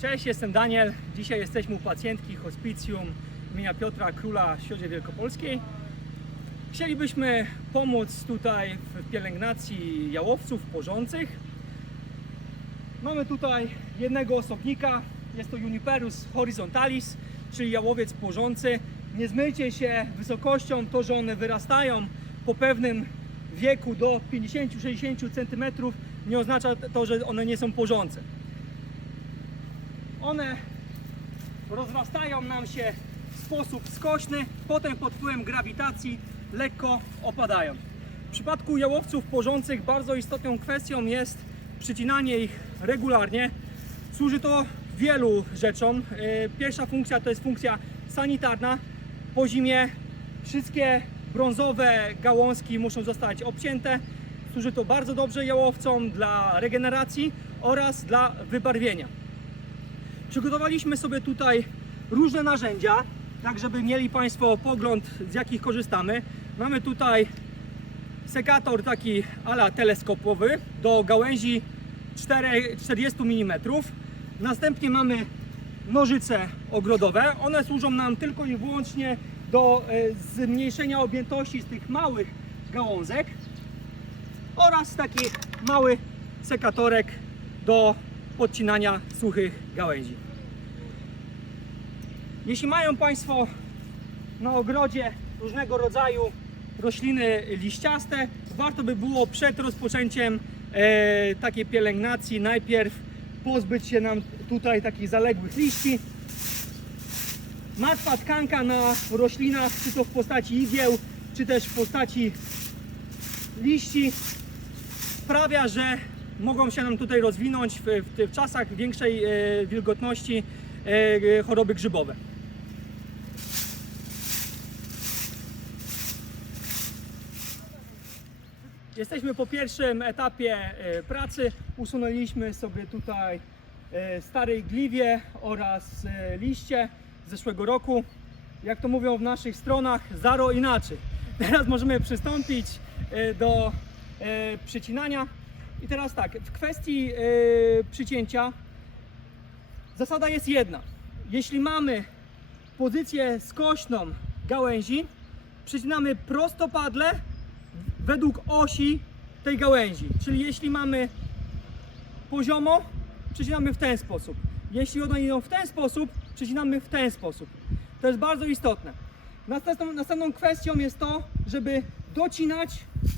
Cześć, jestem Daniel. Dzisiaj jesteśmy u pacjentki hospicjum imienia Piotra Króla w Środzie Wielkopolskiej. Chcielibyśmy pomóc tutaj w pielęgnacji jałowców porzących. Mamy tutaj jednego osobnika, jest to Juniperus horizontalis, czyli jałowiec porzący. Nie zmyjcie się wysokością, to że one wyrastają po pewnym wieku do 50-60 cm nie oznacza to, że one nie są porzące. One rozrastają nam się w sposób skośny, potem pod wpływem grawitacji lekko opadają. W przypadku jałowców porzących bardzo istotną kwestią jest przycinanie ich regularnie. Służy to wielu rzeczom. Pierwsza funkcja to jest funkcja sanitarna. Po zimie wszystkie brązowe gałązki muszą zostać obcięte. Służy to bardzo dobrze jałowcom dla regeneracji oraz dla wybarwienia. Przygotowaliśmy sobie tutaj różne narzędzia, tak żeby mieli Państwo pogląd, z jakich korzystamy. Mamy tutaj sekator taki ala teleskopowy do gałęzi 40 mm. Następnie mamy nożyce ogrodowe. One służą nam tylko i wyłącznie do zmniejszenia objętości z tych małych gałązek oraz taki mały sekatorek do podcinania suchych gałęzi. Jeśli mają Państwo na ogrodzie różnego rodzaju rośliny liściaste, warto by było przed rozpoczęciem takiej pielęgnacji najpierw pozbyć się nam tutaj takich zaległych liści. Martwa tkanka na roślinach, czy to w postaci igieł, czy też w postaci liści, sprawia, że mogą się nam tutaj rozwinąć w czasach większej wilgotności choroby grzybowe. Jesteśmy po pierwszym etapie pracy. Usunęliśmy sobie tutaj stare igliwie oraz liście z zeszłego roku. Jak to mówią w naszych stronach, zaro inaczej. Teraz możemy przystąpić do przycinania. I teraz tak, w kwestii przycięcia zasada jest jedna. Jeśli mamy pozycję skośną gałęzi, przycinamy prostopadle według osi tej gałęzi. Czyli jeśli mamy poziomo, przycinamy w ten sposób. Jeśli one idą w ten sposób, przycinamy w ten sposób. To jest bardzo istotne. Następną kwestią jest to, żeby docinać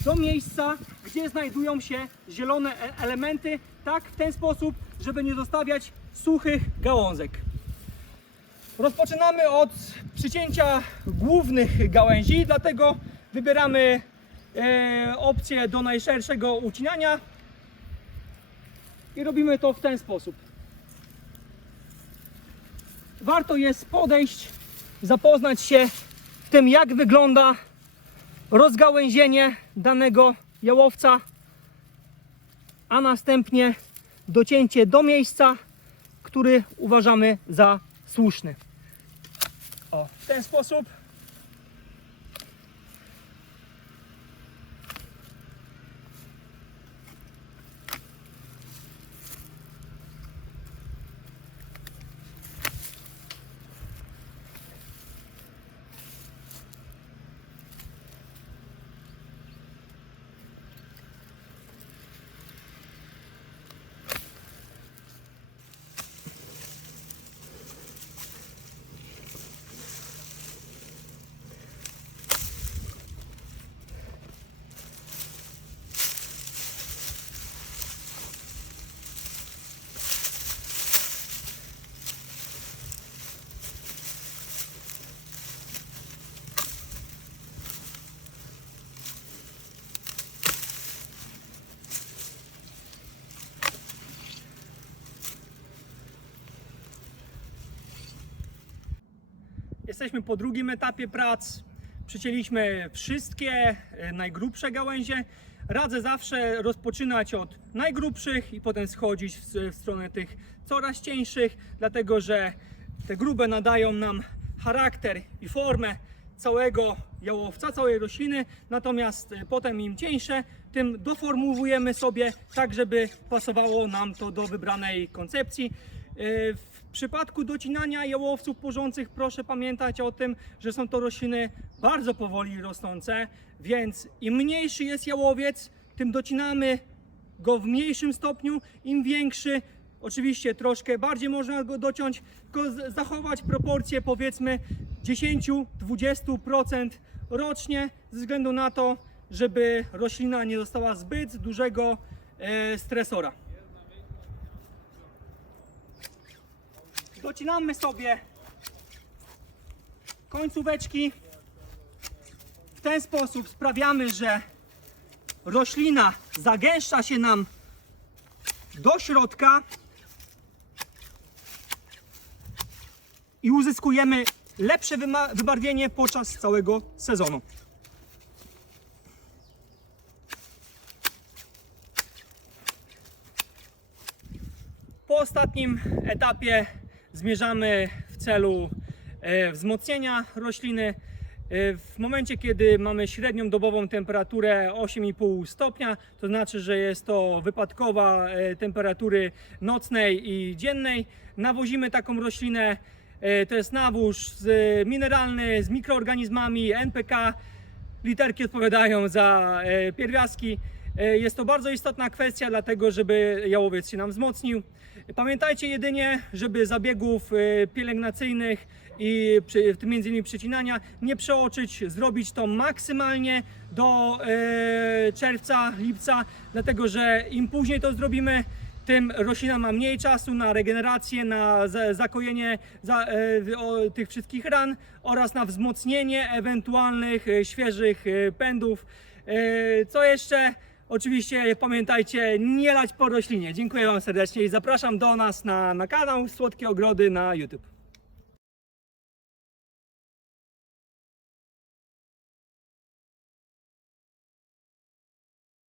do miejsca, gdzie znajdują się zielone elementy, tak w ten sposób, żeby nie zostawiać suchych gałązek. Rozpoczynamy od przycięcia głównych gałęzi, dlatego wybieramy opcję do najszerszego ucinania i robimy to w ten sposób. Warto jest podejść, zapoznać się z tym, jak wygląda rozgałęzienie danego jałowca, a następnie docięcie do miejsca, który uważamy za słuszny. O, w ten sposób. Jesteśmy po drugim etapie prac. Przycięliśmy wszystkie najgrubsze gałęzie. Radzę zawsze rozpoczynać od najgrubszych i potem schodzić w stronę tych coraz cieńszych, dlatego że te grube nadają nam charakter i formę całego jałowca, całej rośliny, natomiast potem im cieńsze, tym doformułujemy sobie tak, żeby pasowało nam to do wybranej koncepcji. W przypadku docinania jałowców porządnych proszę pamiętać o tym, że są to rośliny bardzo powoli rosnące, więc im mniejszy jest jałowiec, tym docinamy go w mniejszym stopniu, im większy, oczywiście troszkę bardziej można go dociąć, tylko zachować proporcje powiedzmy 10-20% rocznie, ze względu na to, żeby roślina nie dostała zbyt dużego stresora. Docinamy sobie końcóweczki. W ten sposób sprawiamy, że roślina zagęszcza się nam do środka i uzyskujemy lepsze wybarwienie podczas całego sezonu. Po ostatnim etapie zmierzamy w celu wzmocnienia rośliny. W momencie, kiedy mamy średnią dobową temperaturę 8,5 stopnia, to znaczy, że jest to wypadkowa temperatury nocnej i dziennej, nawozimy taką roślinę. To jest nawóz mineralny z mikroorganizmami NPK. Literki odpowiadają za pierwiastki. Jest to bardzo istotna kwestia, dlatego żeby jałowiec się nam wzmocnił. Pamiętajcie jedynie, żeby zabiegów pielęgnacyjnych i w tym m.in. przycinania nie przeoczyć, zrobić to maksymalnie do czerwca, lipca, dlatego że im później to zrobimy, tym roślina ma mniej czasu na regenerację, na zakojenie tych wszystkich ran oraz na wzmocnienie ewentualnych świeżych pędów. Co jeszcze? Oczywiście pamiętajcie, nie lać po roślinie. Dziękuję Wam serdecznie i zapraszam do nas na kanał Słodkie Ogrody na YouTube.